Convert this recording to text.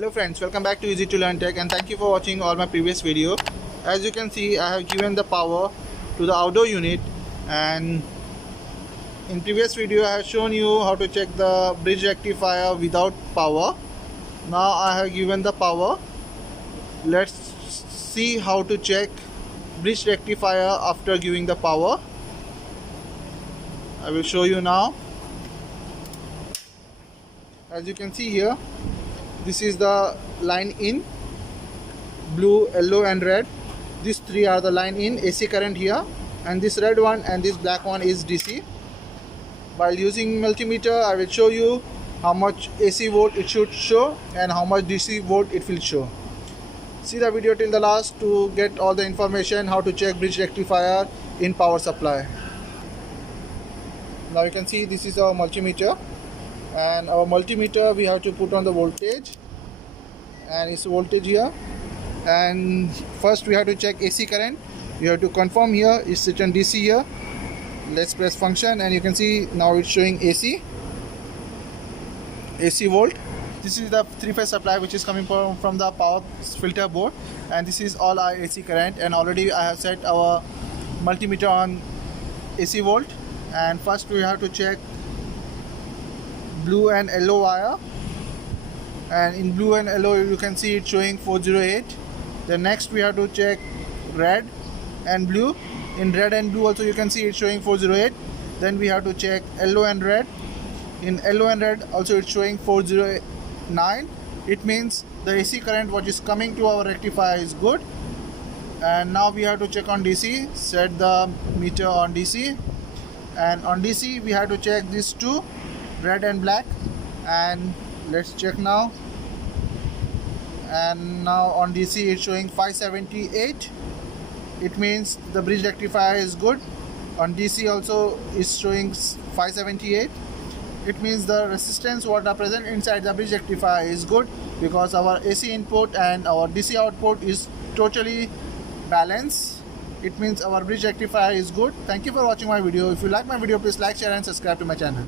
Hello friends, welcome back to Easy to Learn Tech, and thank you for watching all my previous video. As you can see, I have given the power to the outdoor unit, and in previous video I have shown you how to check the bridge rectifier without power. Now I have given the power. Let's see how to check bridge rectifier after giving the power. I will show you now. As you can see here, this is the line in, blue, yellow and red. These three are the line in AC current here, and this red one and this black one is DC. While using multimeter, I will show you how much AC volt it should show and how much DC volt it will show. See the video till the last to get all the information how to check bridge rectifier in power supply. Now you can see this is our multimeter, and our multimeter we have to put on the voltage, and it's voltage here. And first we have to check AC current. You have to confirm here it's written DC here. Let's press function, and you can see now it's showing AC volt. This is the 3-phase supply which is coming from the power filter board, and this is all our AC current. And already I have set our multimeter on AC volt. And first we have to check blue and yellow wire, and in blue and yellow you can see it showing 408. Then next we have to check red and blue. In red and blue also you can see it showing 408. Then we have to check yellow and red. In yellow and red also it's showing 409. It means the AC current what is coming to our rectifier is good. And now we have to check on DC. Set the meter on DC, and on DC we have to check these two, red and black. And let's check now. And now on DC it's showing 578. It means the bridge rectifier is good. On DC also is showing 578. It means the resistance what are present inside the bridge rectifier is good, because our AC input and our DC output is totally balanced. It means our bridge rectifier is good. Thank you for watching my video. If you like my video, please like, share and subscribe to my channel.